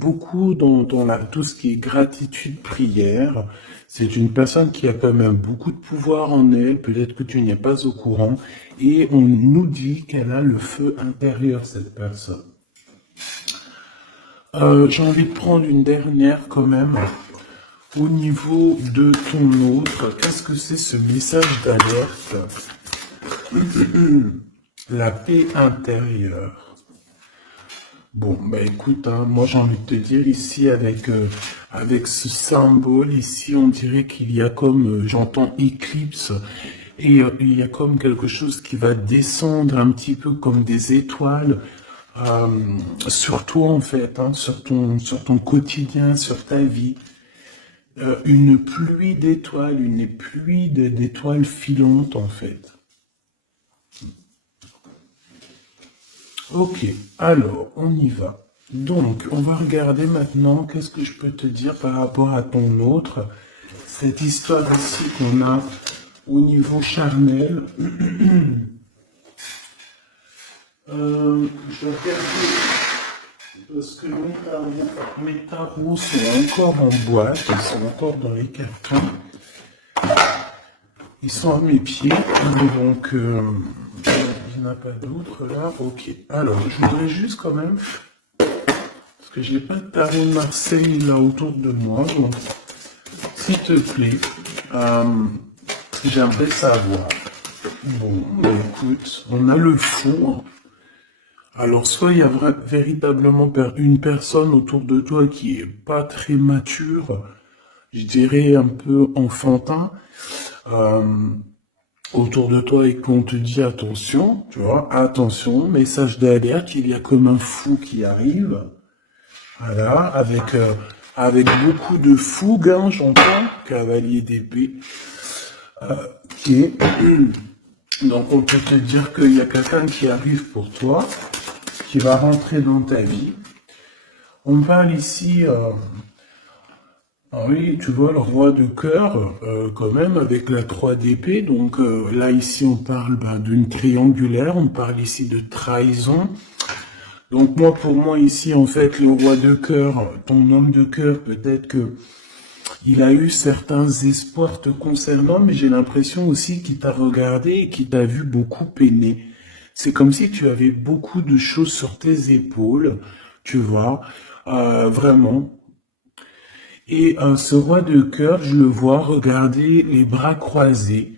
beaucoup dans tout ce qui est gratitude, prière. C'est une personne qui a quand même beaucoup de pouvoir en elle, peut-être que tu n'y es pas au courant, et on nous dit qu'elle a le feu intérieur, cette personne. J'ai envie de prendre une dernière quand même. Au niveau de ton autre, qu'est-ce que c'est ce message d'alerte? La paix intérieure. Bon, bah écoute, hein, moi j'ai envie de te dire ici avec ce symbole, ici on dirait qu'il y a comme, j'entends éclipse, et il y a comme quelque chose qui va descendre un petit peu comme des étoiles sur toi en fait, hein, sur ton quotidien, sur ta vie. Une pluie d'étoiles, une pluie d'étoiles filantes en fait. Ok, alors on y va. Donc, on va regarder maintenant qu'est-ce que je peux te dire par rapport à ton autre. Cette histoire ici qu'on a au niveau charnel. Je vais regarder parce que mes tarots sont encore en boîte, ils sont encore dans les cartons. Ils sont à mes pieds, donc il n'y en a pas d'autres là. Ok, alors je voudrais juste quand même, parce que j'ai pas de tarot de Marseille là autour de moi, donc s'il te plaît, j'aimerais savoir. Bon, bah, écoute, on a le fou. Alors soit il y a véritablement une personne autour de toi qui est pas très mature, je dirais un peu enfantin, autour de toi et qu'on te dit attention, tu vois, attention, message d'alerte, il y a comme un fou qui arrive, voilà, avec beaucoup de fougue, hein, j'entends, cavalier d'épée, qui est, donc on peut te dire qu'il y a quelqu'un qui arrive pour toi, qui va rentrer dans ta vie. On parle ici, ah oui, tu vois, le roi de cœur, quand même, avec la 3 d'épée. Donc là, ici, on parle d'une triangulaire, on parle ici de trahison. Donc moi, pour moi, ici, en fait, le roi de cœur, ton homme de cœur, peut-être que il a eu certains espoirs te concernant, mais j'ai l'impression aussi qu'il t'a regardé et qu'il t'a vu beaucoup peiner. C'est comme si tu avais beaucoup de choses sur tes épaules, tu vois, vraiment. Et ce roi de cœur, je le vois regarder les bras croisés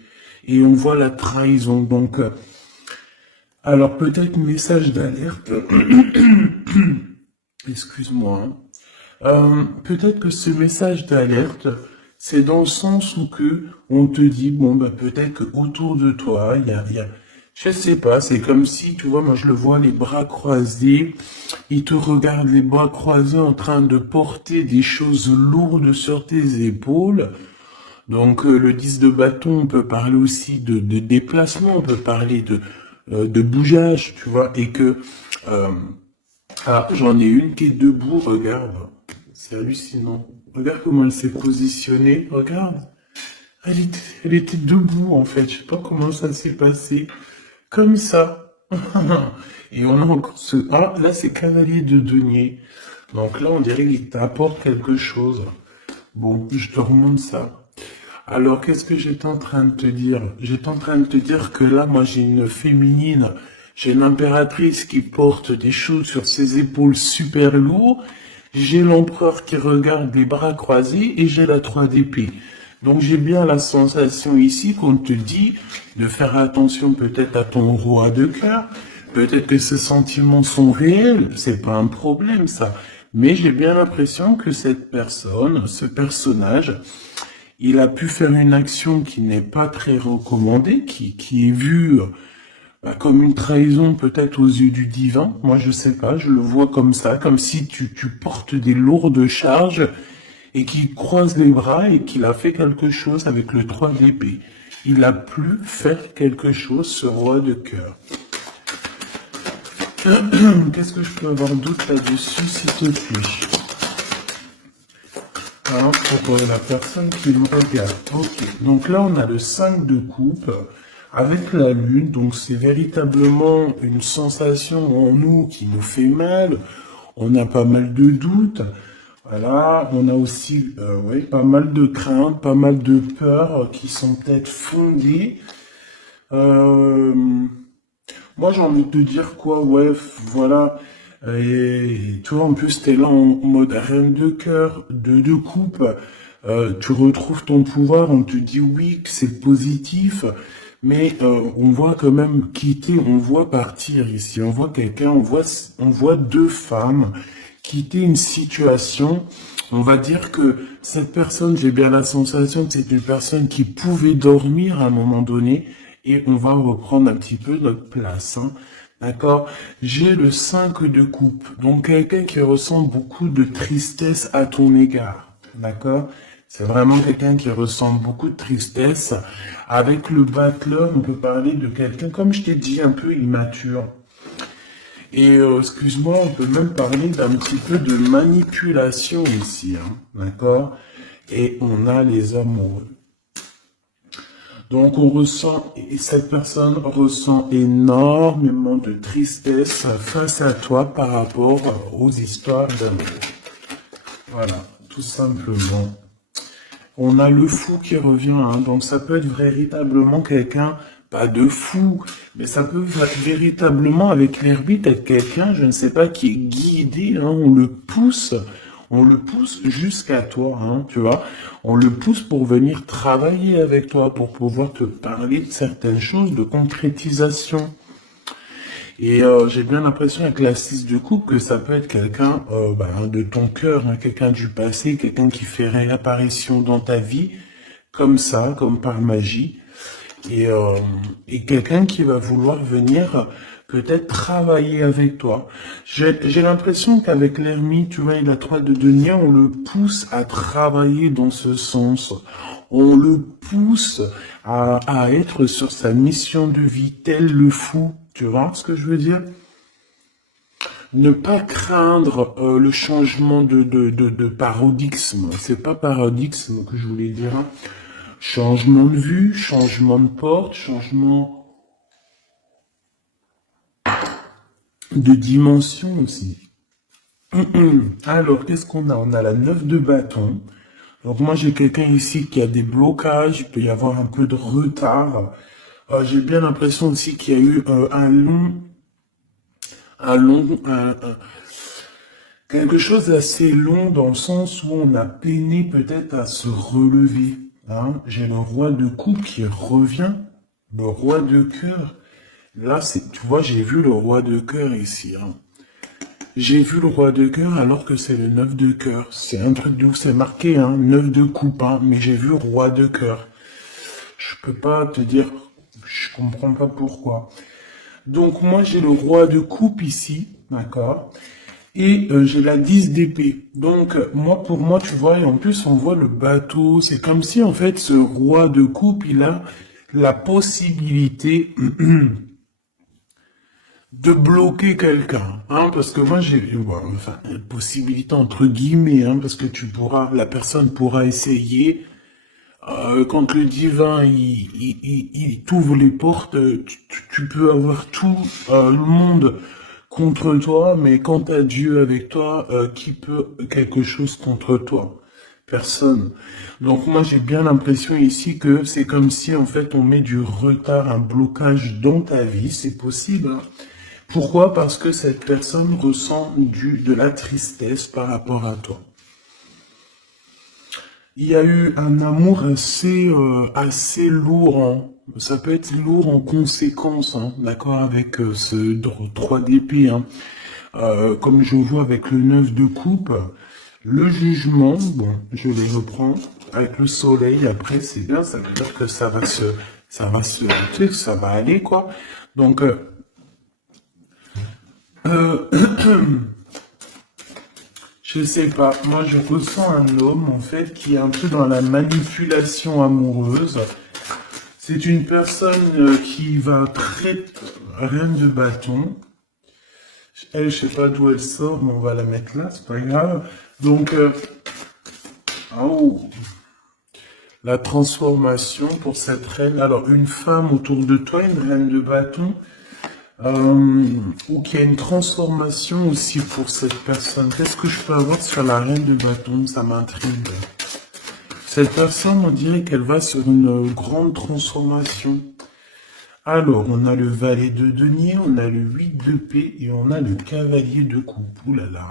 et on voit la trahison. Donc, alors peut-être message d'alerte. Excuse-moi, hein. Peut-être que ce message d'alerte, c'est dans le sens où que on te dit bon bah peut-être que autour de toi, je sais pas, c'est comme si tu vois, moi je le vois les bras croisés, il te regarde les bras croisés en train de porter des choses lourdes sur tes épaules. Donc le 10 de bâton, on peut parler aussi de déplacement, on peut parler de bougeage, tu vois, et que j'en ai une qui est debout, regarde. C'est hallucinant. Regarde comment elle s'est positionnée. Regarde. Elle était debout, en fait. Je sais pas comment ça s'est passé. Comme ça. Et on a encore ce... Ah, là, c'est cavalier de denier. Donc là, on dirait qu'il t'apporte quelque chose. Bon, je te remonte ça. Alors, qu'est-ce que j'étais en train de te dire? J'étais en train de te dire que là, moi, j'ai une féminine. J'ai l'impératrice qui porte des choses sur ses épaules super lourdes. J'ai l'empereur qui regarde les bras croisés et j'ai la 3 d'épée. Donc j'ai bien la sensation ici qu'on te dit de faire attention peut-être à ton roi de cœur. Peut-être que ces sentiments sont réels, c'est pas un problème ça. Mais j'ai bien l'impression que cette personne, ce personnage, il a pu faire une action qui n'est pas très recommandée, qui est vue comme une trahison peut-être aux yeux du divin. Moi, je sais pas, je le vois comme ça, comme si tu portes des lourdes charges et qu'il croise les bras et qu'il a fait quelque chose avec le 3 d'épée. Il a pu faire quelque chose, ce roi de cœur. Qu'est-ce que je peux avoir doute là-dessus, s'il te plaît? Alors, pour la personne qui me regarde. Ok, donc là, on a le 5 de coupe avec la lune, donc c'est véritablement une sensation en nous qui nous fait mal. On a pas mal de doutes. Voilà, on a aussi ouais, pas mal de craintes, pas mal de peurs qui sont peut-être fondées. Euh, Moi, j'ai envie de te dire quoi, ouais, voilà. Et toi, en plus, t'es là en mode reine de cœur, de coupe. Tu retrouves ton pouvoir, on te dit oui, que c'est positif, mais on voit quand même quitter, on voit partir ici. On voit quelqu'un, on voit deux femmes quitter une situation. On va dire que cette personne, j'ai bien la sensation que c'est une personne qui pouvait dormir à un moment donné, et on va reprendre un petit peu notre place, hein. D'accord? J'ai le 5 de coupe, donc quelqu'un qui ressent beaucoup de tristesse à ton égard. D'accord? C'est vraiment quelqu'un qui ressent beaucoup de tristesse. Avec le bachelor, on peut parler de quelqu'un, comme je t'ai dit, un peu immature. Et excuse-moi, on peut même parler d'un petit peu de manipulation ici, hein. D'accord? Et on a les amoureux. Donc on ressent, et cette personne ressent énormément de tristesse face à toi par rapport aux histoires d'amour. Voilà, tout simplement. On a le fou qui revient, hein, donc ça peut être véritablement quelqu'un, pas de fou, mais ça peut véritablement, avec l'hermite, être quelqu'un, je ne sais pas, qui est guidé, hein, on le pousse jusqu'à toi, hein, tu vois, on le pousse pour venir travailler avec toi, pour pouvoir te parler de certaines choses, de concrétisation. Et j'ai bien l'impression avec la 6 de coupe que ça peut être quelqu'un de ton cœur, hein, quelqu'un du passé, quelqu'un qui fait réapparition dans ta vie, comme ça, comme par magie. Et quelqu'un qui va vouloir venir peut-être travailler avec toi. J'ai l'impression qu'avec l'ermite, tu vois, il a 3 de denier, on le pousse à travailler dans ce sens. On le pousse à être sur sa mission de vie, tel le fou. Tu vois ce que je veux dire? Ne pas craindre le changement de paradigme. C'est pas paradigme que je voulais dire, hein. Changement de vue, changement de porte, changement de dimension aussi. Alors, qu'est-ce qu'on a? On a la 9 de bâton. Donc moi, j'ai quelqu'un ici qui a des blocages, il peut y avoir un peu de retard. J'ai bien l'impression aussi qu'il y a eu quelque chose d'assez long dans le sens où on a peiné peut-être à se relever, hein. J'ai le roi de coupe qui revient, le roi de cœur. Là, tu vois, j'ai vu le roi de cœur ici, hein. J'ai vu le roi de cœur alors que c'est le 9 de cœur. C'est un truc d'où c'est marqué, hein, 9 de coupe, hein, mais j'ai vu roi de cœur. Je peux pas te dire, je comprends pas pourquoi. Donc moi j'ai le roi de coupe ici, d'accord? Et j'ai la 10 d'épée. Donc moi pour moi tu vois, et en plus on voit le bateau, c'est comme si en fait ce roi de coupe il a la possibilité de bloquer quelqu'un, hein, parce que moi j'ai, bon, enfin, possibilité entre guillemets, hein, parce que la personne pourra essayer, quand le divin il t'ouvre les portes, tu peux avoir tout le monde contre toi, mais quand t'as Dieu avec toi, qui peut quelque chose contre toi? Personne. Donc moi j'ai bien l'impression ici que c'est comme si en fait on met du retard, un blocage dans ta vie, c'est possible, hein. Pourquoi? Parce que cette personne ressent de la tristesse par rapport à toi. Il y a eu un amour assez lourd, hein. Ça peut être lourd en conséquence, hein, d'accord, avec ce 3 d'épée, hein. Comme je vois avec le 9 de coupe, le jugement, bon, je les reprends, avec le soleil, après, c'est bien, ça veut dire que tu sais, ça va aller, quoi. Donc, euh, je sais pas, moi je ressens un homme en fait qui est un peu dans la manipulation amoureuse. C'est une personne qui va très reine de bâton. Elle, je sais pas d'où elle sort, mais on va la mettre là, c'est pas grave. Donc, oh, la transformation pour cette reine. Alors, une femme autour de toi, une reine de bâton. ou qu'il y a une transformation aussi pour cette personne. Qu'est-ce que je peux avoir sur la reine de bâton? Ça m'intrigue. Cette personne, on dirait qu'elle va sur une grande transformation. Alors, on a le valet de denier, on a le 8 de paix et on a le cavalier de coupe. Ouh là là.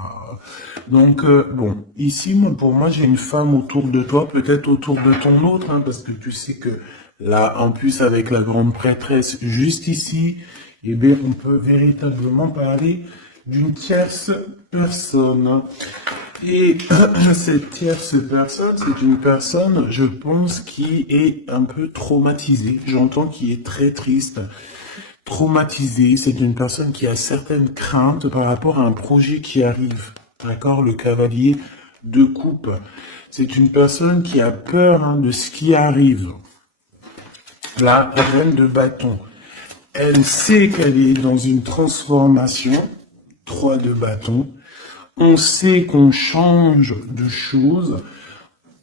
Donc, bon, ici, moi, pour moi, j'ai une femme autour de toi, peut-être autour de ton autre, hein, parce que tu sais que là, en plus, avec la grande prêtresse juste ici, eh bien, on peut véritablement parler d'une tierce personne. Et cette tierce personne, c'est une personne, je pense, qui est un peu traumatisée. J'entends qui est très triste, traumatisée. C'est une personne qui a certaines craintes par rapport à un projet qui arrive. D'accord? Le cavalier de coupe. C'est une personne qui a peur hein, de ce qui arrive. La reine de bâton. Elle sait qu'elle est dans une transformation. 3 de bâton. On sait qu'on change de choses.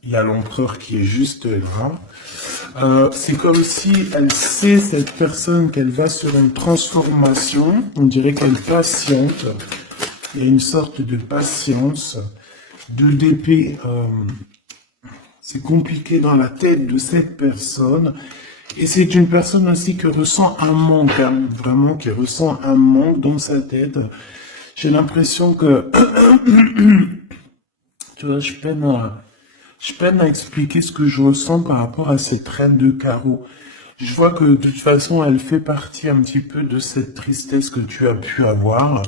Il y a l'empereur qui est juste là. C'est comme si elle sait, cette personne, qu'elle va sur une transformation. On dirait qu'elle patiente. Il y a une sorte de patience. 2 d'épée. C'est compliqué dans la tête de cette personne. Et c'est une personne ainsi qui ressent un manque, hein, vraiment qui ressent un manque dans sa tête. J'ai l'impression que, tu vois, je peine à expliquer ce que je ressens par rapport à cette reine de carreau. Je vois que de toute façon, elle fait partie un petit peu de cette tristesse que tu as pu avoir,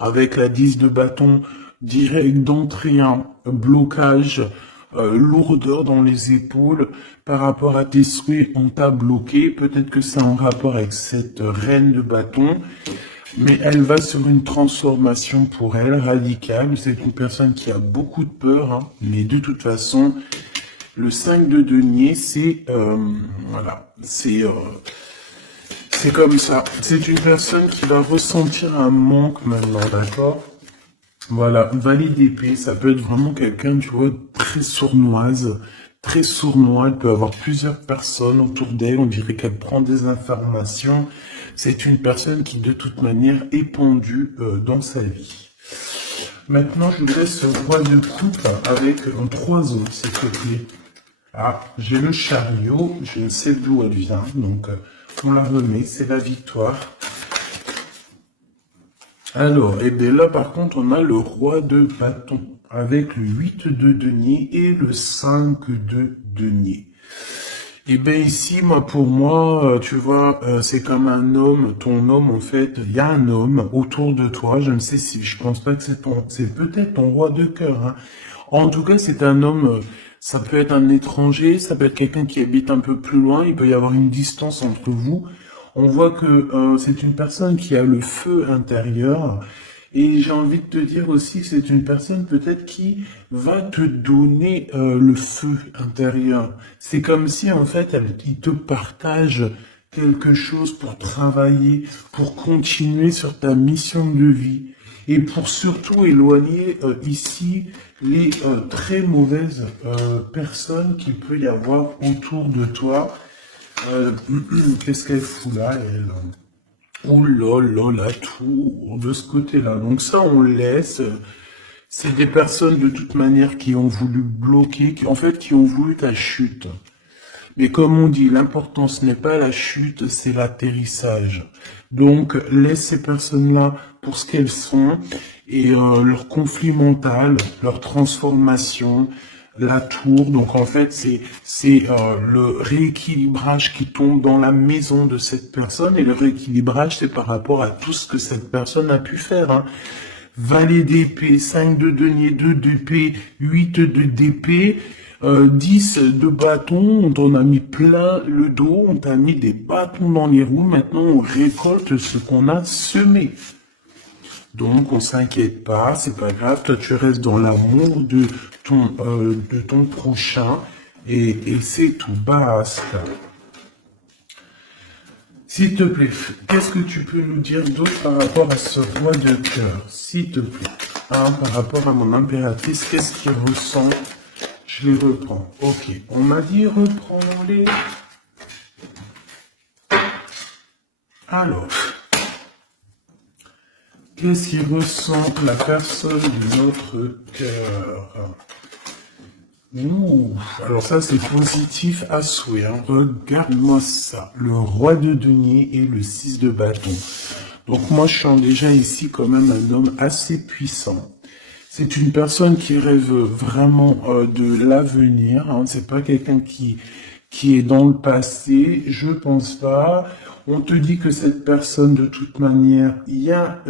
avec la 10 de bâton direct d'entrée, un blocage, lourdeur dans les épaules, par rapport à tes souhaits, on t'a bloqué. Peut-être que c'est en rapport avec cette reine de bâton. Mais elle va sur une transformation pour elle, radicale. C'est une personne qui a beaucoup de peur, hein. Mais de toute façon, le 5 de denier, c'est... voilà, c'est comme ça. C'est une personne qui va ressentir un manque maintenant, d'accord? Voilà, valet d'épée, ça peut être vraiment quelqu'un, tu vois, très sournois. Elle peut avoir plusieurs personnes autour d'elle. On dirait qu'elle prend des informations. C'est une personne qui, de toute manière, est pendue dans sa vie. Maintenant, je voudrais ce roi de coupe avec un 3 os, s'il te plaît. Ah, j'ai le chariot, je ne sais d'où elle vient, donc on la remet, c'est la victoire. Alors, et bien là, par contre, on a le roi de bâton, avec le 8 de denier et le 5 de denier. Et bien ici, moi, pour moi, tu vois, c'est comme un homme, ton homme, en fait, il y a un homme autour de toi, je ne sais si, je pense pas que c'est peut-être ton roi de cœur, hein. En tout cas, c'est un homme, ça peut être un étranger, ça peut être quelqu'un qui habite un peu plus loin, il peut y avoir une distance entre vous. On voit que c'est une personne qui a le feu intérieur. Et j'ai envie de te dire aussi que c'est une personne peut-être qui va te donner le feu intérieur. C'est comme si en fait il te partage quelque chose pour travailler, pour continuer sur ta mission de vie et pour surtout éloigner ici les très mauvaises personnes qu'il peut y avoir autour de toi. Qu'est-ce qu'elle fout là, elle? Ouh là là, la tour de ce côté-là. Donc ça, on laisse. C'est des personnes de toute manière qui ont voulu bloquer, qui ont voulu ta chute. Mais comme on dit, l'important ce n'est pas la chute, c'est l'atterrissage. Donc laisse ces personnes-là pour ce qu'elles sont et leur conflit mental, leur transformation, la tour. Donc en fait, c'est le rééquilibrage qui tombe dans la maison de cette personne et le rééquilibrage, c'est par rapport à tout ce que cette personne a pu faire, hein. Valet d'épée, 5 de denier, 2 d'épée, 8 de d'épée, 10 de bâton, on t'en a mis plein le dos, on t'a mis des bâtons dans les roues, maintenant on récolte ce qu'on a semé. Donc on s'inquiète pas, c'est pas grave, toi tu restes dans l'amour de ton prochain et c'est tout, basta. S'il te plaît, qu'est-ce que tu peux nous dire d'autre par rapport à ce roi de cœur? S'il te plaît. Hein, par rapport à mon impératrice, qu'est-ce qu'il ressent? Je les reprends. Ok. On m'a dit reprends-les. Alors. Qu'est-ce qu'il ressent la personne de notre cœur? Ouh, alors ça c'est positif à souhait, hein. Regarde-moi ça, le roi de denier et le 6 de bâton. Donc moi je sens déjà ici quand même un homme assez puissant. C'est une personne qui rêve vraiment de l'avenir, hein. C'est pas quelqu'un qui est dans le passé, je pense pas. On te dit que cette personne, de toute manière, il y a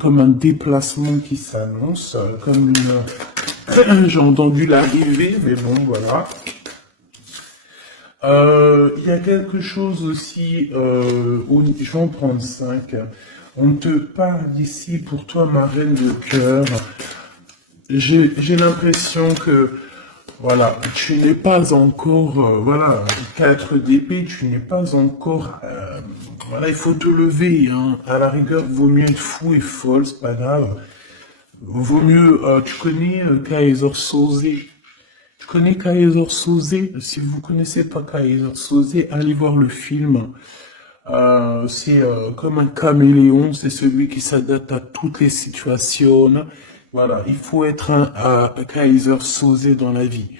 comme un déplacement qui s'annonce, comme une, j'ai entendu l'arrivée, mais bon, voilà. Il y a quelque chose aussi, je vais en prendre 5. On te parle ici pour toi, ma reine de cœur. J'ai l'impression que, voilà, tu n'es pas encore, voilà, 4 d'épée, tu n'es pas encore, voilà, il faut te lever, hein. À la rigueur, vaut mieux être fou et folle, c'est pas grave. Vaut mieux, tu connais Kaiser Soze. Tu connais Kaiser Soze? Si vous connaissez pas Kaiser Soze, allez voir le film. C'est comme un caméléon, c'est celui qui s'adapte à toutes les situations. Voilà, il faut être un Kaiser Soze dans la vie.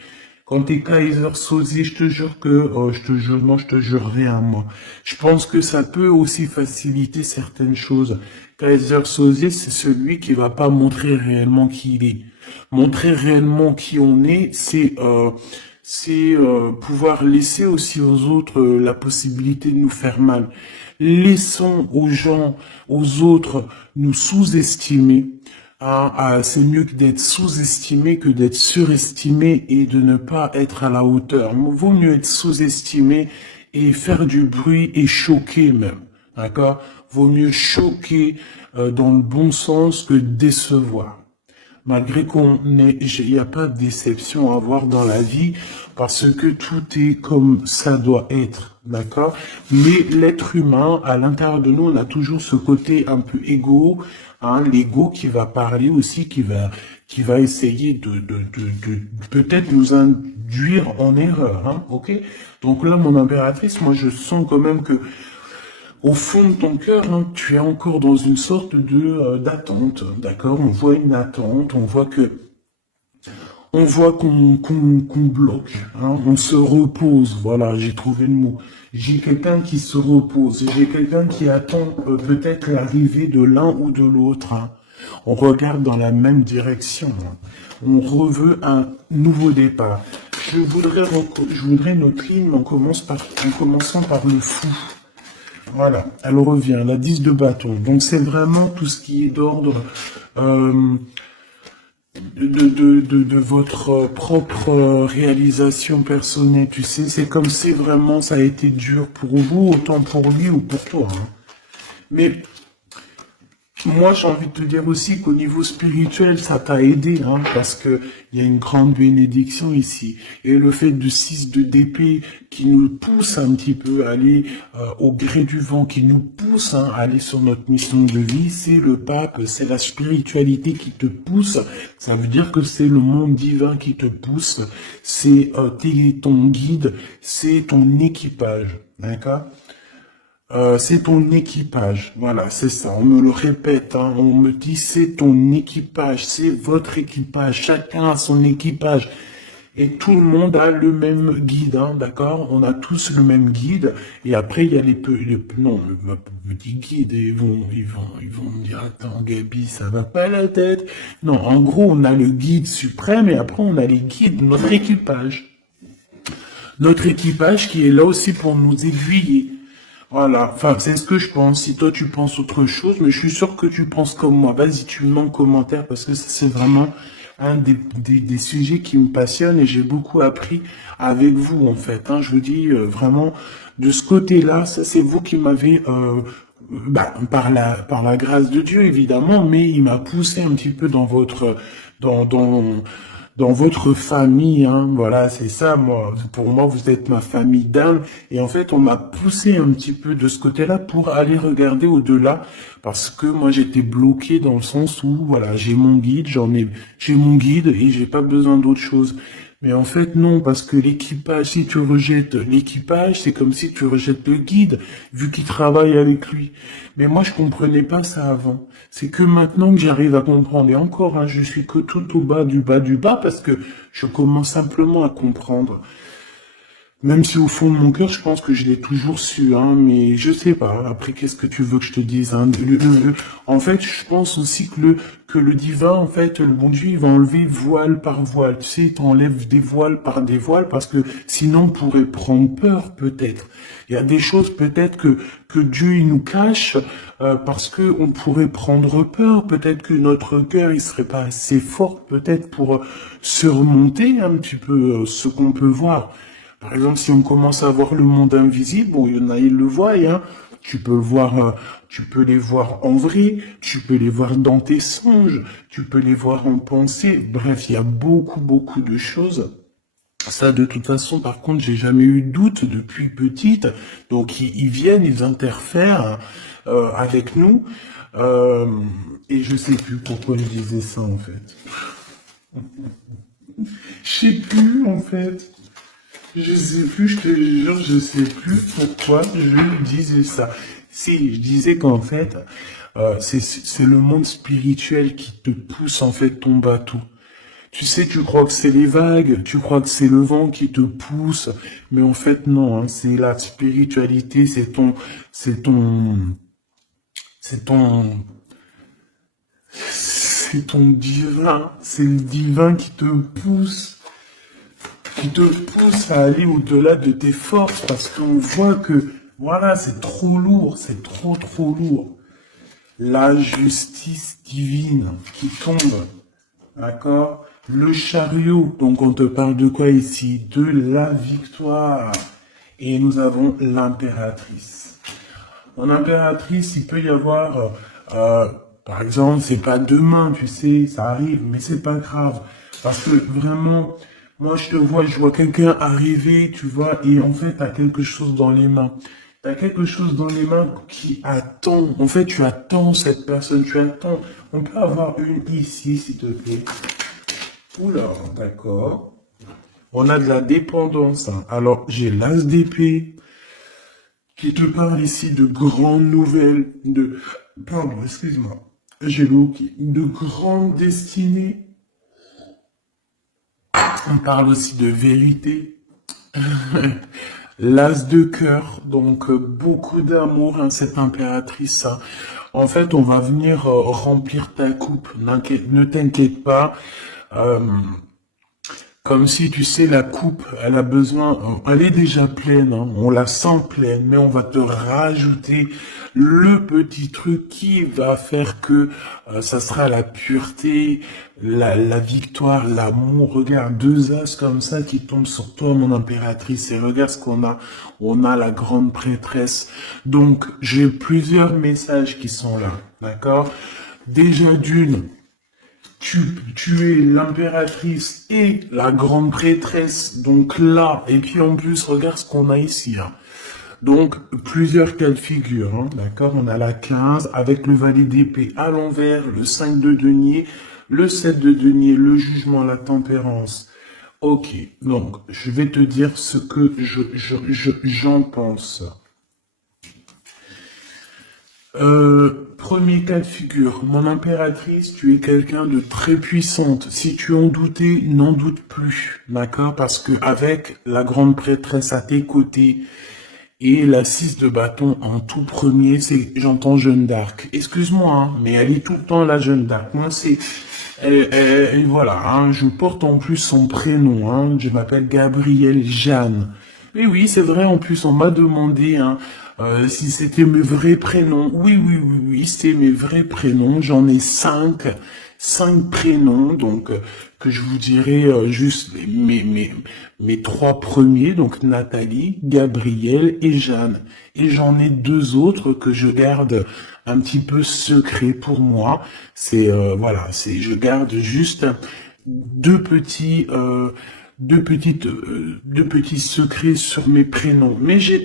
Quand t'es Kaiser Soze, je te jure que, je te jure, non, je te jure rien, moi. Je pense que ça peut aussi faciliter certaines choses. Kaiser Soze, c'est celui qui va pas montrer réellement qui il est. Montrer réellement qui on est, c'est pouvoir laisser aussi aux autres la possibilité de nous faire mal. Laissons aux gens, aux autres, nous sous-estimer. Hein, c'est mieux que d'être sous-estimé que d'être surestimé et de ne pas être à la hauteur. Vaut mieux être sous-estimé et faire du bruit et choquer même. D'accord? Vaut mieux choquer dans le bon sens que décevoir. Malgré il n'y a pas de déception à avoir dans la vie, parce que tout est comme ça doit être, d'accord? Mais l'être humain, à l'intérieur de nous, on a toujours ce côté un peu égo, hein, l'ego qui va parler aussi, qui va essayer de peut-être nous induire en erreur, hein, ok? Donc là, mon impératrice, moi, je sens quand même que au fond de ton cœur, hein, tu es encore dans une sorte de d'attente, d'accord? On voit une attente, on voit qu'on bloque, hein, on se repose. Voilà, j'ai trouvé le mot. J'ai quelqu'un qui se repose, j'ai quelqu'un qui attend peut-être l'arrivée de l'un ou de l'autre, hein. On regarde dans la même direction, hein. On reveut un nouveau départ. Je voudrais notre ligne en commençant par le fou. Voilà, elle revient, la 10 de bâton. Donc c'est vraiment tout ce qui est d'ordre de votre propre réalisation personnelle. Tu sais, c'est comme si vraiment ça a été dur pour vous, autant pour lui ou pour toi, hein. Mais moi, j'ai envie de te dire aussi qu'au niveau spirituel, ça t'a aidé, hein, parce que il y a une grande bénédiction ici. Et le fait de 6 de d'épée qui nous pousse un petit peu à aller au gré du vent, qui nous pousse, hein, à aller sur notre mission de vie, c'est le pape, c'est la spiritualité qui te pousse. Ça veut dire que c'est le monde divin qui te pousse, c'est ton guide, c'est ton équipage, d'accord? C'est ton équipage, voilà, c'est ça, on me le répète, hein, on me dit c'est ton équipage, c'est votre équipage, chacun a son équipage, et tout le monde a le même guide, hein, d'accord? On a tous le même guide, et après il y a non, le petit guide, ils vont me dire, attends Gabi, ça va pas la tête. Non, en gros, on a le guide suprême, et après on a les guides de notre équipage. Notre équipage qui est là aussi pour nous aiguiller. Voilà, enfin, c'est ce que je pense. Si toi tu penses autre chose, mais je suis sûr que tu penses comme moi. Vas-y, tu me mets en commentaire parce que ça, c'est vraiment un des sujets qui me passionne et j'ai beaucoup appris avec vous, en fait, hein. Je vous dis vraiment, de ce côté-là, ça c'est vous qui m'avez, par la grâce de Dieu, évidemment, mais il m'a poussé un petit peu dans, dans, dans votre famille, hein, voilà, c'est ça, moi. Pour moi, vous êtes ma famille d'âme. Et en fait, on m'a poussé un petit peu de ce côté-là pour aller regarder au-delà. Parce que moi, j'étais bloqué dans le sens où, voilà, j'ai mon guide et j'ai pas besoin d'autre chose. Mais en fait, non, parce que l'équipage, si tu rejettes l'équipage, c'est comme si tu rejettes le guide, vu qu'il travaille avec lui. Mais moi, je comprenais pas ça avant. C'est que maintenant que j'arrive à comprendre, et encore, hein, je suis que tout au bas du bas du bas, parce que je commence simplement à comprendre. Même si au fond de mon cœur, je pense que je l'ai toujours su, hein, mais je sais pas. Après, qu'est-ce que tu veux que je te dise, hein? En fait, je pense aussi que le divin, en fait, le bon Dieu, il va enlever voile par voile. Tu sais, il t'enlève des voiles par des voiles parce que sinon, on pourrait prendre peur, peut-être. Il y a des choses, peut-être, que Dieu, il nous cache, parce que on pourrait prendre peur. Peut-être que notre cœur, il serait pas assez fort, peut-être, pour surmonter un petit peu ce qu'on peut voir. Par exemple, si on commence à voir le monde invisible, bon, il y en a, ils le voient, hein. Tu peux voir, tu peux les voir en vrai, tu peux les voir dans tes songes, tu peux les voir en pensée. Bref, il y a beaucoup de choses. Ça, de toute façon, par contre, j'ai jamais eu de doute depuis petite. Donc, ils viennent, ils interfèrent avec nous. Euh, et je sais plus pourquoi je disais ça, en fait. Je sais plus, en fait. Je sais plus, je te jure, je sais plus pourquoi je disais ça. Si, je disais qu'en fait, c'est le monde spirituel qui te pousse en fait ton bateau. Tu sais, tu crois que c'est les vagues, tu crois que c'est le vent qui te pousse, mais en fait non, hein, c'est la spiritualité, c'est ton, c'est ton, c'est ton divin, c'est le divin qui te pousse à aller au-delà de tes forces parce qu'on voit que, voilà, c'est trop lourd, c'est trop lourd. La justice divine qui tombe, d'accord? Le chariot, donc on te parle de quoi ici? De la victoire. Et nous avons l'impératrice. En impératrice, il peut y avoir, par exemple, c'est pas demain, tu sais, ça arrive, mais c'est pas grave. Parce que vraiment, moi je vois quelqu'un arriver, tu vois, et en fait, t'as quelque chose dans les mains. T'as quelque chose dans les mains qui attend. En fait, tu attends cette personne, tu attends. On peut avoir une ici, s'il te plaît. Oula, d'accord. On a de la dépendance, hein. Alors, j'ai l'as d'épée qui te parle ici de grandes nouvelles, pardon, excuse-moi, j'ai le hockey, de grandes destinées. On parle aussi de vérité. L'as de cœur, donc beaucoup d'amour, hein, cette impératrice, hein. En fait, on va venir remplir ta coupe. Ne t'inquiète pas. Euh, Comme si, tu sais, la coupe, elle a besoin, elle est déjà pleine, hein, on la sent pleine, mais on va te rajouter le petit truc qui va faire que ça sera la pureté, la victoire, l'amour. Regarde, deux as comme ça qui tombent sur toi, mon impératrice, et regarde ce qu'on a. On a la grande prêtresse. Donc, j'ai plusieurs messages qui sont là, d'accord? Déjà d'une, tu es l'impératrice et la grande prêtresse, donc là, et puis en plus, regarde ce qu'on a ici, hein. Donc, plusieurs cas de figure, hein, d'accord? On a la 15 avec le valet d'épée à l'envers, le 5 de denier, le 7 de denier, le jugement, la tempérance. Ok, donc, je vais te dire ce que j'en pense. Premier cas de figure, mon impératrice, tu es quelqu'un de très puissante. Si tu en doutais, n'en doute plus, d'accord? Parce que avec la grande prêtresse à tes côtés et la 6 de bâton en tout premier, j'entends Jeanne d'Arc. Excuse-moi, hein, mais elle est tout le temps la Jeanne d'Arc. Moi, voilà, hein, je porte en plus son prénom, hein, je m'appelle Gabrielle Jeanne. Oui, oui, c'est vrai, en plus, on m'a demandé, hein, si c'était mes vrais prénoms. Oui, c'est mes vrais prénoms. J'en ai cinq prénoms, donc, que je vous dirai juste mes trois premiers, donc Nathalie, Gabrielle et Jeanne. Et j'en ai deux autres que je garde un petit peu secret pour moi. Voilà, je garde juste deux petits, deux petits secrets sur mes prénoms. Mais j'ai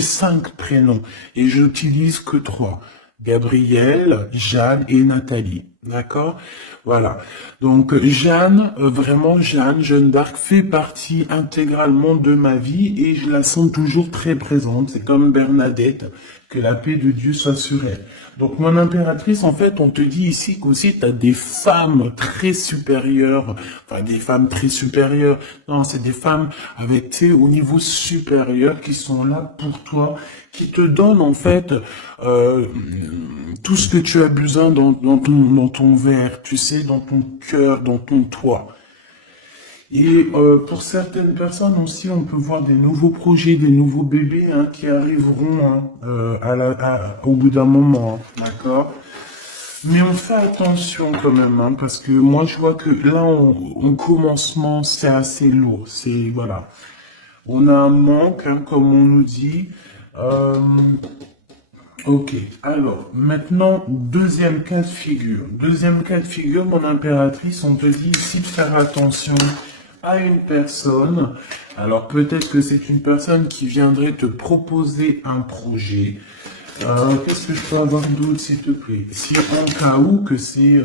cinq prénoms et j'utilise que trois. Gabrielle, Jeanne et Nathalie. D'accord? Voilà. Donc Jeanne, vraiment Jeanne d'Arc fait partie intégralement de ma vie et je la sens toujours très présente. C'est comme Bernadette, que la paix de Dieu soit sur elle. Donc mon impératrice, en fait, on te dit ici qu'aussi tu as des femmes très supérieures, enfin des femmes très supérieures. Non, c'est des femmes avec, tu sais, au niveau supérieur qui sont là pour toi, qui te donnent en fait euh, tout ce que tu as besoin dans ton verre, tu sais, dans ton cœur, dans ton toit. Et pour certaines personnes aussi, on peut voir des nouveaux projets, des nouveaux bébés hein, qui arriveront hein, au bout d'un moment, hein, d'accord? Mais on fait attention quand même, hein, parce que moi je vois que là, au commencement, c'est assez lourd. C'est voilà, on a un manque, hein, comme on nous dit. Euh, Ok, alors maintenant, deuxième cas de figure. Deuxième cas de figure, mon impératrice, on te dit ici de faire attention à une personne. Alors peut-être que c'est une personne qui viendrait te proposer un projet. Qu'est-ce que je peux avoir d'autre, s'il te plaît? Si en cas où que c'est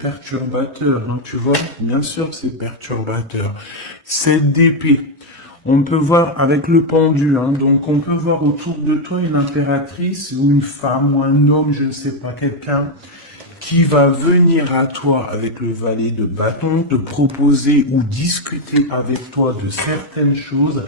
perturbateur, hein, tu vois, bien sûr que c'est perturbateur. Cette d'épée. On peut voir avec le pendu, hein, donc on peut voir autour de toi une impératrice ou une femme ou un homme, je ne sais pas, quelqu'un qui va venir à toi avec le valet de bâton, te proposer ou discuter avec toi de certaines choses.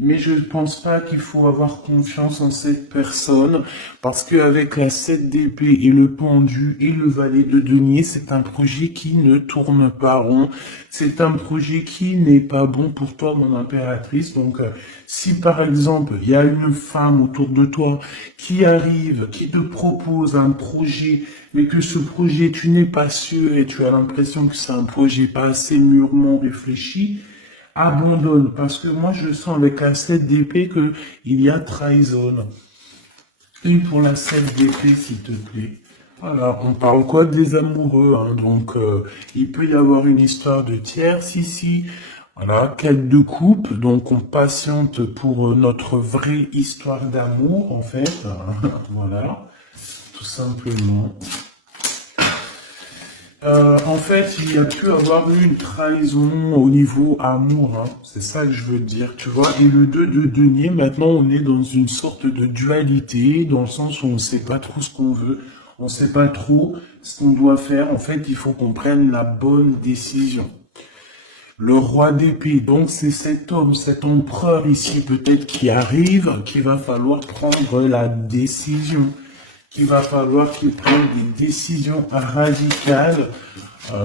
Mais je ne pense pas qu'il faut avoir confiance en cette personne parce qu'avec la 7 d'épée et le pendu et le valet de denier, c'est un projet qui ne tourne pas rond. C'est un projet qui n'est pas bon pour toi, mon impératrice. Donc, si par exemple, il y a une femme autour de toi qui arrive, qui te propose un projet, mais que ce projet, tu n'es pas sûr et tu as l'impression que c'est un projet pas assez mûrement réfléchi, abandonne, parce que moi je sens avec la 7 d'épée que il y a trahison. Une pour la 7 d'épée, s'il te plaît. Voilà, on parle quoi des amoureux, hein, donc il peut y avoir une histoire de tierce ici. Voilà, quête de coupe, donc on patiente pour notre vraie histoire d'amour, en fait. Voilà, tout simplement. En fait, il y a pu avoir eu une trahison au niveau amour, hein. C'est ça que je veux dire, tu vois. Et le 2 de denier, maintenant, on est dans une sorte de dualité, dans le sens où on ne sait pas trop ce qu'on veut, on ne sait pas trop ce qu'on doit faire. En fait, il faut qu'on prenne la bonne décision. Le roi d'épée, donc c'est cet homme, cet empereur ici peut-être qui arrive, qu'il va falloir prendre la décision, qu'il va falloir qu'il prenne des décisions radicales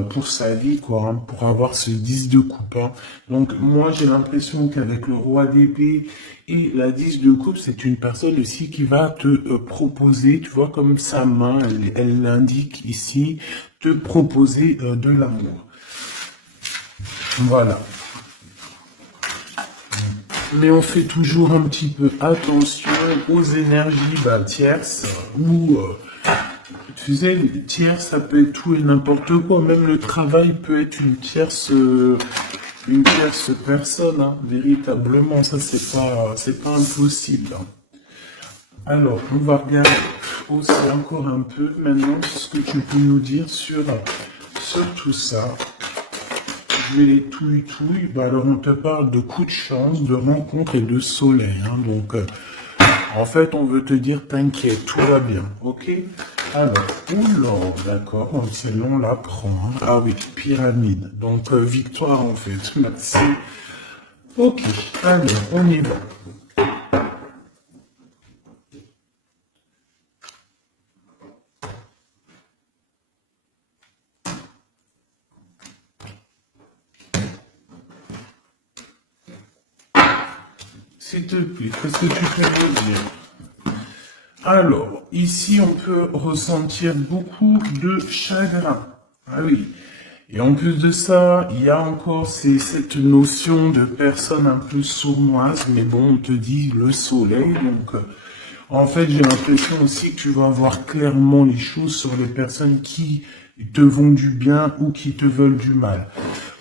pour sa vie, quoi, hein, pour avoir ce 10 de coupe. Hein. Donc moi j'ai l'impression qu'avec le roi d'épée et la 10 de coupe, c'est une personne aussi qui va te proposer, tu vois, comme sa main, elle l'indique ici, te proposer de l'amour. Voilà. Mais on fait toujours un petit peu attention aux énergies tierces ou tu sais, les tierces ça peut être tout et n'importe quoi. Même le travail peut être une tierce personne, hein, véritablement. Ça c'est pas impossible. Hein. Alors, on va regarder aussi encore un peu maintenant ce que tu peux nous dire sur tout ça. Je vais les touille. Bah alors on te parle de coups de chance, de rencontres et de soleil. Hein. Donc en fait on veut te dire t'inquiète, tout va bien. Ok. Alors, oula, d'accord, c'est long là, prend. Hein. Ah oui, pyramide. Donc victoire en fait. Merci. Ok, alors on y va. S'il te plaît, qu'est-ce que tu peux me dire? Alors, ici, on peut ressentir beaucoup de chagrin. Ah oui. Et en plus de ça, il y a encore cette notion de personne un peu sournoise, mais bon, on te dit le soleil, donc en fait, j'ai l'impression aussi que tu vas voir clairement les choses sur les personnes qui te vont du bien ou qui te veulent du mal.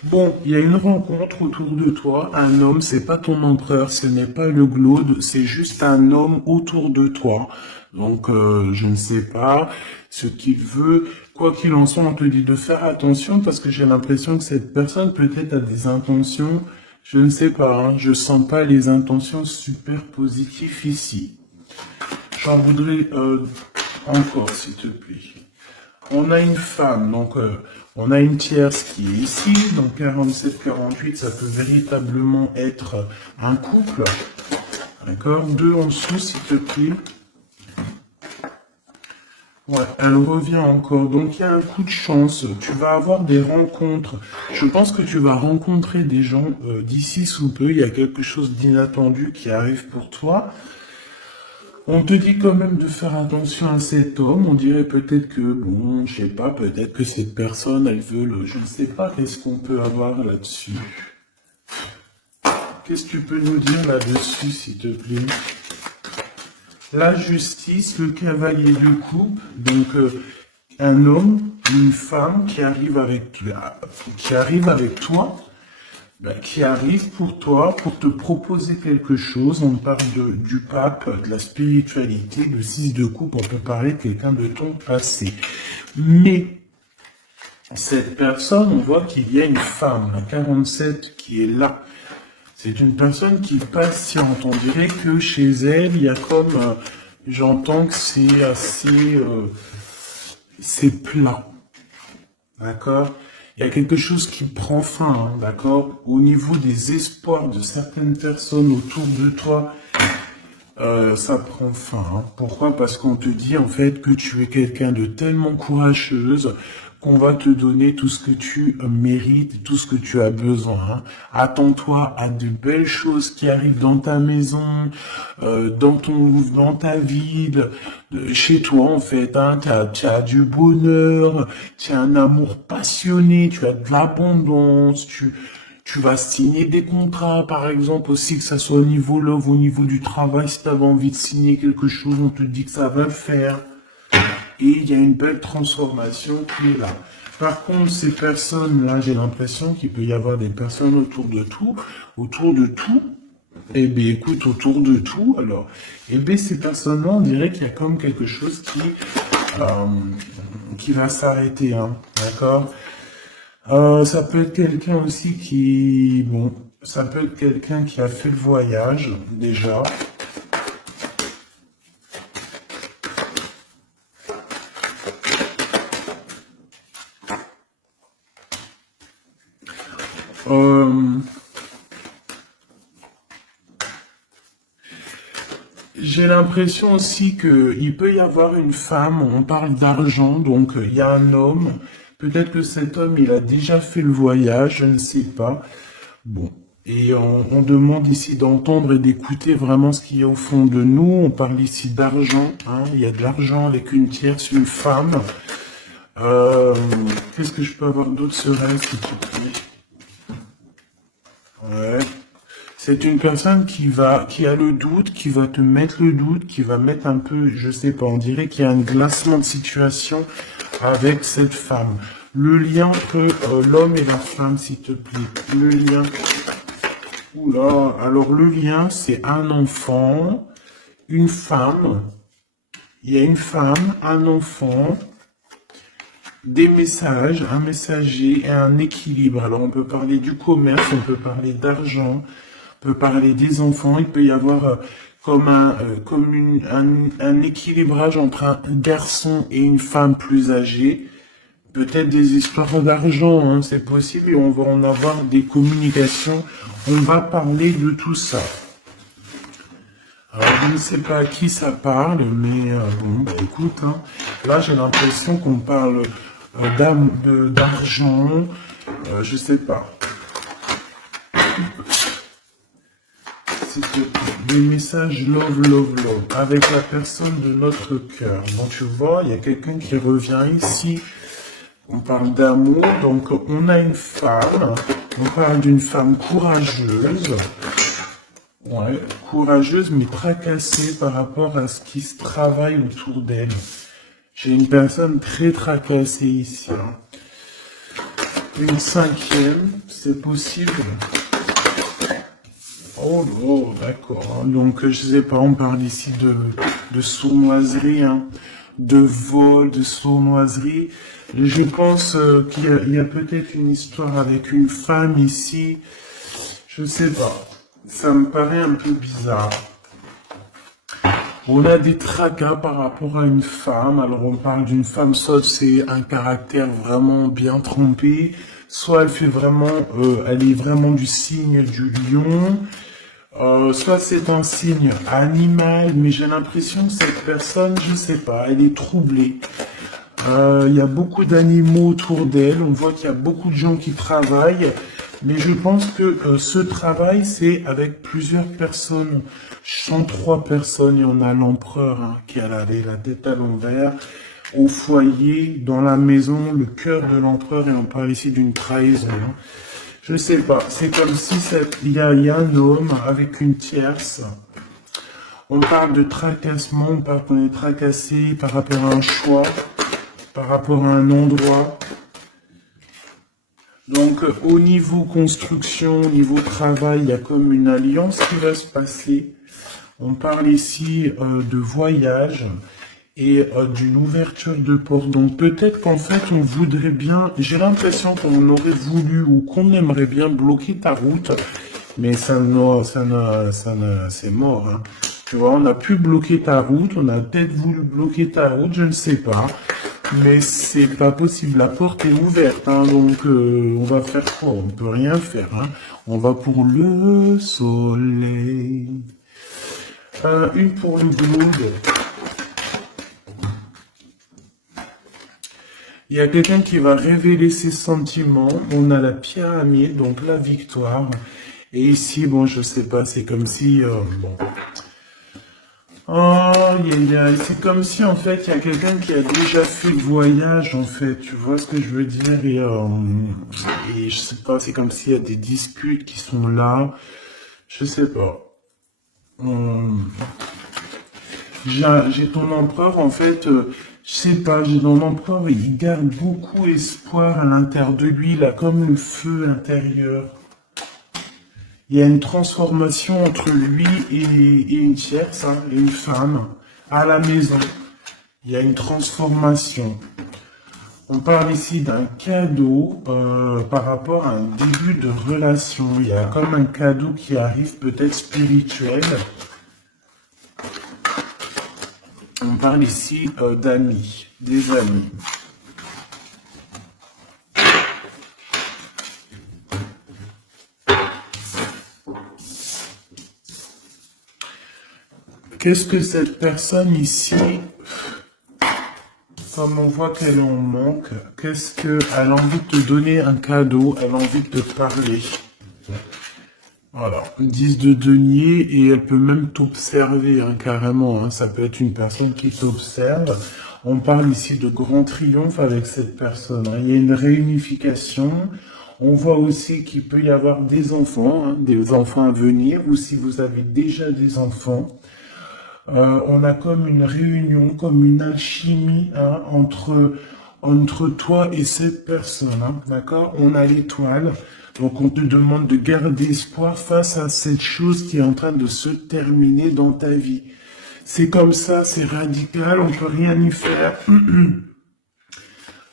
Bon, il y a une rencontre autour de toi, un homme, c'est pas ton empereur, ce n'est pas le glaude, c'est juste un homme autour de toi. Donc, je ne sais pas ce qu'il veut, Quoi qu'il en soit, on te dit de faire attention parce que j'ai l'impression que cette personne peut-être a des intentions, je ne sais pas, hein, je sens pas les intentions super positives ici. J'en voudrais encore, s'il te plaît. On a une femme, donc on a une tierce qui est ici, donc 47-48, ça peut véritablement être un couple. D'accord, 2 en dessous, s'il te plaît. Ouais, elle revient encore. Donc, il y a un coup de chance. Tu vas avoir des rencontres. Je pense que tu vas rencontrer des gens d'ici sous peu. Il y a quelque chose d'inattendu qui arrive pour toi. On te dit quand même de faire attention à cet homme. On dirait peut-être que, bon, je sais pas, peut-être que cette personne, elle veut le... Je ne sais pas, qu'est-ce qu'on peut avoir là-dessus. Qu'est-ce que tu peux nous dire là-dessus, s'il te plaît? La justice, le cavalier de coupe, donc un homme, une femme qui arrive avec toi, qui arrive pour toi, pour te proposer quelque chose. On parle du pape, de la spiritualité, le 6 de coupe, on peut parler de quelqu'un de ton passé. Mais cette personne, on voit qu'il y a une femme, la 47, qui est là. C'est une personne qui patiente. On dirait que chez elle, il y a comme... j'entends que c'est assez... c'est plat. D'accord? Il y a quelque chose qui prend fin, hein, d'accord? Au niveau des espoirs de certaines personnes autour de toi, ça prend fin. Hein. Pourquoi? Parce qu'on te dit en fait que tu es quelqu'un de tellement courageuse qu'on va te donner tout ce que tu mérites, tout ce que tu as besoin. Hein. Attends-toi à de belles choses qui arrivent dans ta maison, dans ta ville, chez toi en fait. Hein. Tu as du bonheur, tu as un amour passionné, tu as de l'abondance, tu vas signer des contrats, par exemple, aussi, que ça soit au niveau love, au niveau du travail. Si tu avais envie de signer quelque chose, on te dit que ça va le faire. Et il y a une belle transformation qui est là. Par contre, ces personnes-là, j'ai l'impression qu'il peut y avoir des personnes autour de tout. Eh bien, écoute, autour de tout, alors, eh bien, ces personnes-là, on dirait qu'il y a comme quelque chose qui va s'arrêter, hein, d'accord? Ça peut être quelqu'un aussi ça peut être quelqu'un qui a fait le voyage, déjà. J'ai l'impression aussi qu'il peut y avoir une femme, on parle d'argent, donc il y a un homme, peut-être que cet homme, il a déjà fait le voyage, je ne sais pas. Bon, et on demande ici d'entendre et d'écouter vraiment ce qu'il y a au fond de nous. On parle ici d'argent, hein, il y a de l'argent avec une tierce, une femme. Qu'est-ce que je peux avoir d'autre serein, s'il te plaît? Ouais. C'est une personne qui a le doute, qui va te mettre le doute, qui va mettre un peu, je sais pas, on dirait qu'il y a un glacement de situation avec cette femme. Le lien entre l'homme et la femme, s'il te plaît. Le lien. Oula, alors le lien, c'est un enfant, une femme. Il y a une femme, un enfant, des messages, un messager et un équilibre. Alors on peut parler du commerce, on peut parler d'argent, on peut parler des enfants. Il peut y avoir comme un équilibrage entre un garçon et une femme plus âgée. Peut-être des histoires d'argent, hein, c'est possible, et on va en avoir des communications. On va parler de tout ça. Alors, je ne sais pas à qui ça parle, mais bon, bah, écoute, hein, là j'ai l'impression qu'on parle d'argent, je sais pas. C'est des messages love, love, love, avec la personne de notre cœur. Bon, tu vois, il y a quelqu'un qui revient ici. On parle d'amour, donc on a une femme, on parle d'une femme courageuse, ouais, courageuse mais tracassée par rapport à ce qui se travaille autour d'elle. J'ai une personne très tracassée ici. Hein. Une cinquième, c'est possible. Oh, d'accord. Donc, je sais pas, on parle ici de sournoiserie. Hein. de vol, de sournoiserie. Je pense qu'il y a peut-être une histoire avec une femme ici. Je sais pas. Ça me paraît un peu bizarre. On a des tracas par rapport à une femme. Alors on parle d'une femme, soit c'est un caractère vraiment bien trempé, soit elle fait vraiment, elle est vraiment du signe du lion, soit c'est un signe animal, mais j'ai l'impression que cette personne, je sais pas, elle est troublée. Il y a beaucoup d'animaux autour d'elle, on voit qu'il y a beaucoup de gens qui travaillent, mais je pense que ce travail, c'est avec plusieurs personnes. Je sens 3 personnes, il y en a l'empereur hein, qui a la tête à l'envers, au foyer, dans la maison, le cœur de l'empereur, et on parle ici d'une trahison. Hein. Je sais pas, c'est comme si il y a un homme avec une tierce. On parle de tracassement, on parle qu'on est tracassé par rapport à un choix, par rapport à un endroit. Donc, au niveau construction, au niveau travail, il y a comme une alliance qui va se passer. On parle ici de voyage et d'une ouverture de porte. Donc, peut-être qu'en fait, on voudrait bien, j'ai l'impression qu'on aurait voulu ou qu'on aimerait bien bloquer ta route, mais c'est mort. Hein. Tu vois, on a pu bloquer ta route, on a peut-être voulu bloquer ta route, je ne sais pas. Mais c'est pas possible, la porte est ouverte, hein, donc on va faire quoi? On peut rien faire, hein. On va pour le soleil. Une pour le globe. Il y a quelqu'un qui va révéler ses sentiments. On a la pyramide, donc la victoire. Et ici, bon, je sais pas, c'est comme si... bon. Oh, c'est comme si en fait il y a quelqu'un qui a déjà fait le voyage en fait, tu vois ce que je veux dire et je sais pas, c'est comme s'il y a des disputes qui sont là, je sais pas. J'ai ton empereur en fait, je sais pas, j'ai ton empereur, il garde beaucoup espoir à l'intérieur de lui, là comme le feu intérieur. Il y a une transformation entre lui et une tierce, hein, et une femme, à la maison. Il y a une transformation. On parle ici d'un cadeau par rapport à un début de relation. Il y a comme un cadeau qui arrive, peut-être spirituel. On parle ici d'amis, des amis. Qu'est-ce que cette personne ici, comme on voit qu'elle en manque, qu'est-ce qu'elle a envie de te donner un cadeau, elle a envie de te parler. Voilà, 10 de denier et elle peut même t'observer hein, carrément, hein. Ça peut être une personne qui t'observe. On parle ici de grand triomphe avec cette personne. Hein. Il y a une réunification. On voit aussi qu'il peut y avoir des enfants à venir ou si vous avez déjà des enfants. On a comme une réunion, comme une alchimie hein, entre toi et cette personne, hein, d'accord? On a l'étoile, donc on te demande de garder espoir face à cette chose qui est en train de se terminer dans ta vie. C'est comme ça, c'est radical, on peut rien y faire.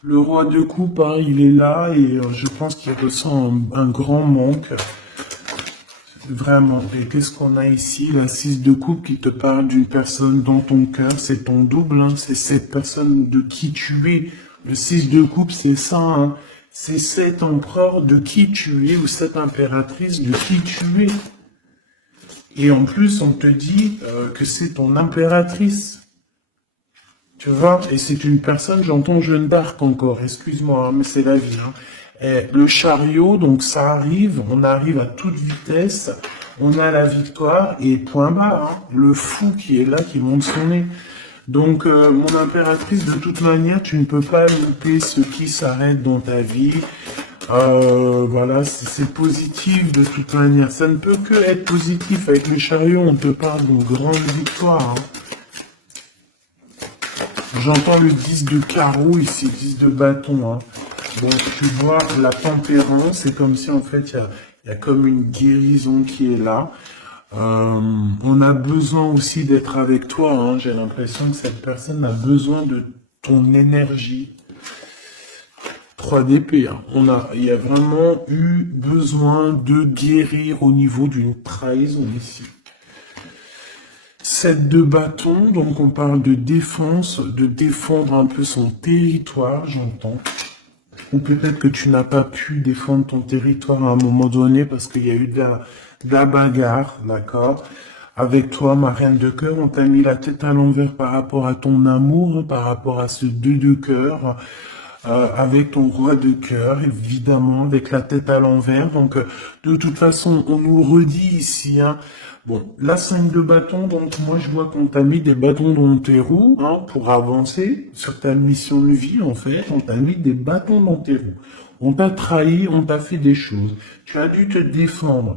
Le roi de coupe, hein, il est là et je pense qu'il ressent un grand manque. Vraiment. Et qu'est-ce qu'on a ici? La 6 de coupe qui te parle d'une personne dans ton cœur. C'est ton double, hein. C'est cette personne de qui tu es. Le 6 de coupe, c'est ça, hein. C'est cet empereur de qui tu es ou cette impératrice de qui tu es. Et en plus, on te dit que c'est ton impératrice. Tu vois? Et c'est une personne, j'entends Jeanne d'Arc encore, excuse-moi, hein, mais c'est la vie, hein. Le chariot, donc ça arrive, on arrive à toute vitesse, on a la victoire et point barre, hein, le fou qui est là, qui monte son nez. Donc mon impératrice, de toute manière, tu ne peux pas louper ce qui s'arrête dans ta vie. Voilà, c'est positif de toute manière. Ça ne peut que être positif. Avec le chariot, on te parle d'une grande victoire. Hein. J'entends le 10 de carreau ici, 10 de bâton. Hein. Donc tu vois la tempérance, c'est comme si en fait il y a comme une guérison qui est là. On a besoin aussi d'être avec toi, hein. J'ai l'impression que cette personne a besoin de ton énergie. 3 d'épée, hein. Il y a vraiment eu besoin de guérir au niveau d'une trahison ici. 7 de bâton, donc on parle de défense, de défendre un peu son territoire, j'entends. Ou peut-être que tu n'as pas pu défendre ton territoire à un moment donné parce qu'il y a eu de la bagarre, d'accord? Avec toi, ma reine de cœur, on t'a mis la tête à l'envers par rapport à ton amour, hein, par rapport à ce 2 de cœur, avec ton roi de cœur, évidemment, avec la tête à l'envers. Donc, de toute façon, on nous redit ici, hein. Bon, la 5 de bâton, donc moi je vois qu'on t'a mis des bâtons dans tes roues, hein, pour avancer sur ta mission de vie, en fait. On t'a mis des bâtons dans tes roues. On t'a trahi, on t'a fait des choses. Tu as dû te défendre.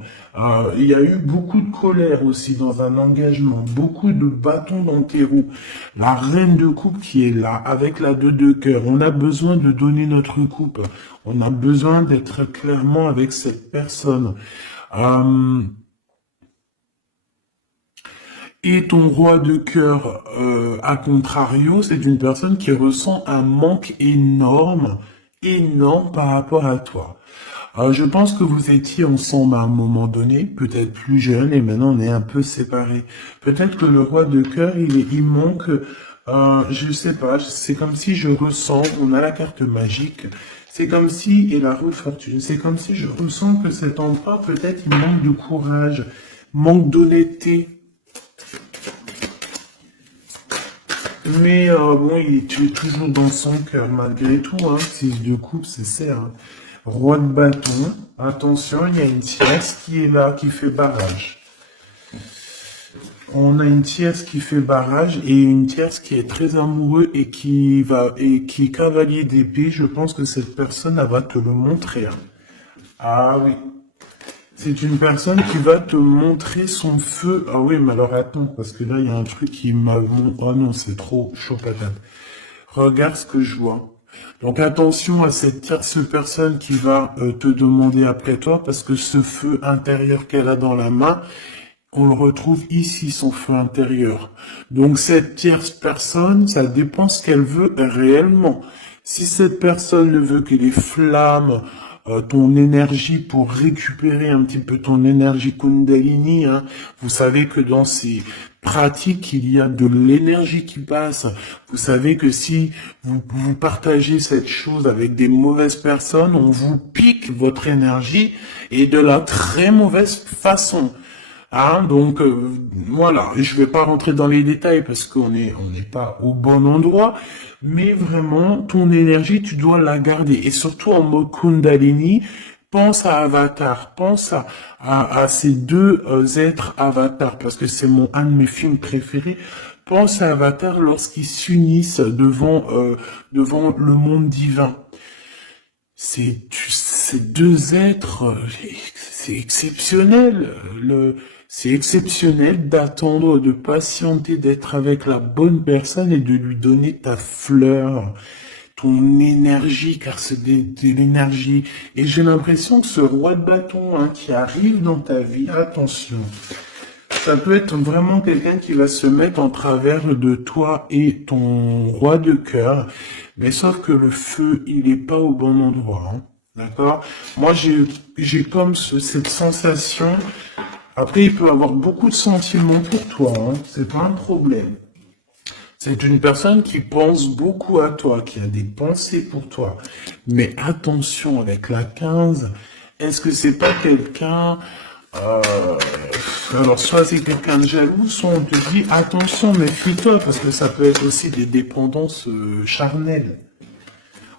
Il y a eu beaucoup de colère aussi dans un engagement, beaucoup de bâtons dans tes roues. La reine de coupe qui est là, avec la 2 de cœur. On a besoin de donner notre coupe. On a besoin d'être clairement avec cette personne. Et ton roi de cœur, à contrario, c'est une personne qui ressent un manque énorme, énorme par rapport à toi. Je pense que vous étiez ensemble à un moment donné, peut-être plus jeune, et maintenant on est un peu séparés. Peut-être que le roi de cœur, il manque, je sais pas, c'est comme si je ressens, on a la carte magique, c'est comme si, et la roue de fortune, c'est comme si je ressens que cet empereur, peut-être, il manque de courage, manque d'honnêteté. Mais bon, il est toujours dans son cœur, malgré tout, hein. 6 de coupe, c'est ça, hein. Roi de bâton, attention, il y a une tierce qui est là, qui fait barrage. On a une tierce qui fait barrage et une tierce qui est très amoureux et qui est cavalier d'épée. Je pense que cette personne, elle va te le montrer, hein. Ah oui. C'est une personne qui va te montrer son feu. Ah oui, mais alors attends, parce que là, il y a un truc qui m'a... Ah non, c'est trop chaud patate. Regarde ce que je vois. Donc attention à cette tierce personne qui va te demander après toi, parce que ce feu intérieur qu'elle a dans la main, on le retrouve ici, son feu intérieur. Donc cette tierce personne, ça dépend ce qu'elle veut réellement. Si cette personne ne veut que les flammes, ton énergie pour récupérer un petit peu ton énergie Kundalini, hein, vous savez que dans ces pratiques, il y a de l'énergie qui passe. Vous savez que si vous partagez cette chose avec des mauvaises personnes, on vous pique votre énergie et de la très mauvaise façon. Hein, donc voilà, je vais pas rentrer dans les détails parce qu'on n'est pas au bon endroit, mais vraiment ton énergie tu dois la garder et surtout en mode Kundalini, pense à Avatar, pense à ces deux êtres Avatar parce que c'est un de mes films préférés. Pense à Avatar lorsqu'ils s'unissent devant le monde divin. Ces deux êtres, c'est exceptionnel. C'est exceptionnel d'attendre, de patienter, d'être avec la bonne personne et de lui donner ta fleur, ton énergie, car c'est de l'énergie. Et j'ai l'impression que ce roi de bâton, hein, qui arrive dans ta vie, attention, ça peut être vraiment quelqu'un qui va se mettre en travers de toi et ton roi de cœur, mais sauf que le feu, il n'est pas au bon endroit, hein. D'accord? Moi, j'ai comme cette sensation. Après, il peut avoir beaucoup de sentiments pour toi, hein. C'est pas un problème. C'est une personne qui pense beaucoup à toi, qui a des pensées pour toi. Mais attention, avec la 15, est-ce que c'est pas quelqu'un... alors, soit c'est quelqu'un de jaloux, soit on te dit, attention, méfie-toi, parce que ça peut être aussi des dépendances charnelles.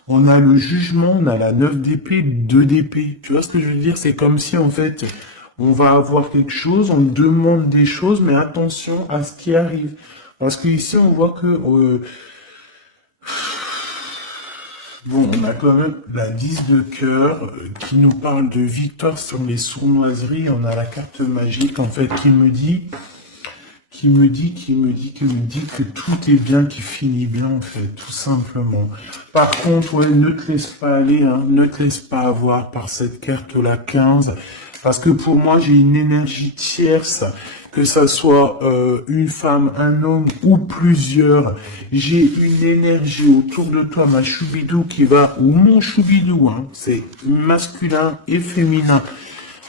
On a le jugement, on a la 9 d'épée, 2 d'épée. Tu vois ce que je veux dire? C'est comme si, en fait, on va avoir quelque chose, on demande des choses, mais attention à ce qui arrive. Parce qu'ici, on voit que... bon, on a quand même la 10 de cœur qui nous parle de victoire sur les sournoiseries. On a la carte magique, en fait, qui me dit... qui me dit que tout est bien, qui finit bien, en fait, tout simplement. Par contre, ouais, ne te laisse pas aller, hein, ne te laisse pas avoir par cette carte-là 15, parce que pour moi, j'ai une énergie tierce, que ça soit une femme, un homme ou plusieurs. J'ai une énergie autour de toi, ma choubidou qui va, ou mon choubidou, hein, c'est masculin et féminin.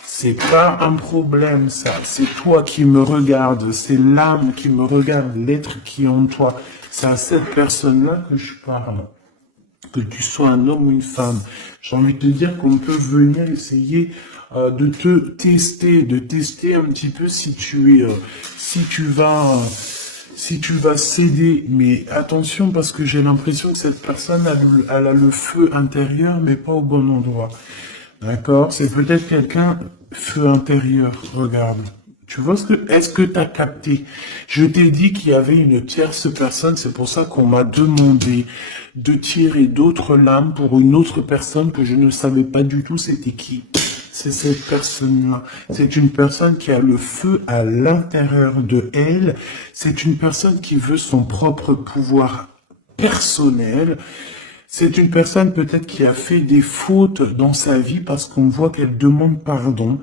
C'est pas un problème, ça. C'est toi qui me regardes. C'est l'âme qui me regarde, l'être qui est en toi. C'est à cette personne-là que je parle. Que tu sois un homme ou une femme. J'ai envie de te dire qu'on peut venir essayer de te tester, de tester un petit peu si tu vas céder. Mais attention, parce que j'ai l'impression que cette personne, elle a le feu intérieur, mais pas au bon endroit. D'accord? C'est peut-être quelqu'un, feu intérieur, regarde. Tu vois est-ce que t'as capté? Je t'ai dit qu'il y avait une tierce personne, c'est pour ça qu'on m'a demandé de tirer d'autres lames pour une autre personne que je ne savais pas du tout c'était qui. C'est cette personne-là. C'est une personne qui a le feu à l'intérieur de elle. C'est une personne qui veut son propre pouvoir personnel. C'est une personne peut-être qui a fait des fautes dans sa vie parce qu'on voit qu'elle demande pardon.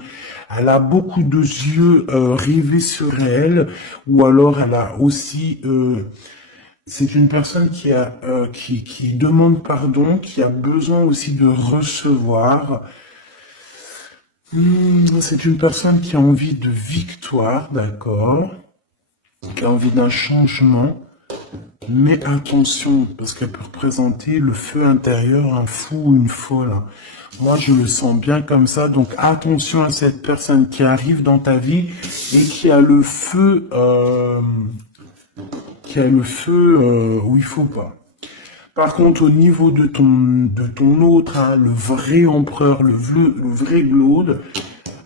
Elle a beaucoup de yeux rivés sur elle, ou alors elle a aussi c'est une personne qui demande pardon, qui a besoin aussi de recevoir. C'est une personne qui a envie de victoire, d'accord, qui a envie d'un changement. Mais attention, parce qu'elle peut représenter le feu intérieur, un fou ou une folle. Moi, je le sens bien comme ça. Donc, attention à cette personne qui arrive dans ta vie et qui a le feu, où il faut pas. Par contre, au niveau de ton autre, hein, le vrai empereur, le vrai Glaude,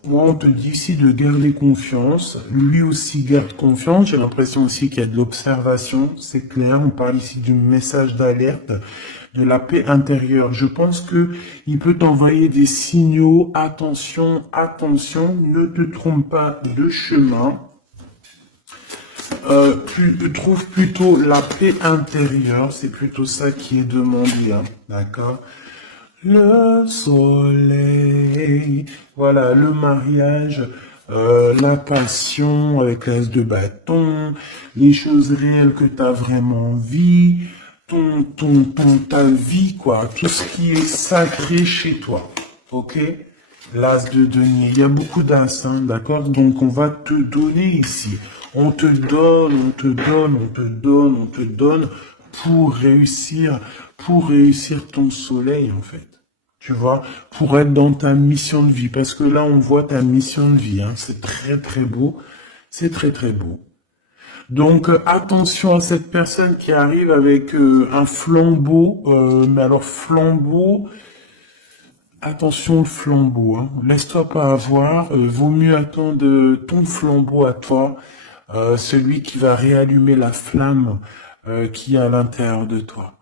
moi, on te dit ici de garder confiance. Lui aussi garde confiance. J'ai l'impression aussi qu'il y a de l'observation. C'est clair. On parle ici du message d'alerte, de la paix intérieure. Je pense que il peut t'envoyer des signaux. Attention, attention. Ne te trompe pas de chemin. Tu trouves plutôt la paix intérieure. C'est plutôt ça qui est demandé. Hein. D'accord? Le soleil, voilà, le mariage, la passion avec l'as de bâton, les choses réelles que tu as vraiment envie, ta vie, quoi, tout ce qui est sacré chez toi, ok? L'as de denier, il y a beaucoup d'as, hein, d'accord? Donc on va te donner ici, on te donne, on te donne, on te donne, on te donne pour réussir ton soleil, en fait. Tu vois, pour être dans ta mission de vie. Parce que là, on voit ta mission de vie. Hein. C'est très, très beau. C'est très, très beau. Donc, attention à cette personne qui arrive avec un flambeau. Mais alors, flambeau... Attention, le flambeau. Hein. Laisse-toi pas avoir. Vaut mieux attendre ton flambeau à toi. Celui qui va réallumer la flamme qui est à l'intérieur de toi.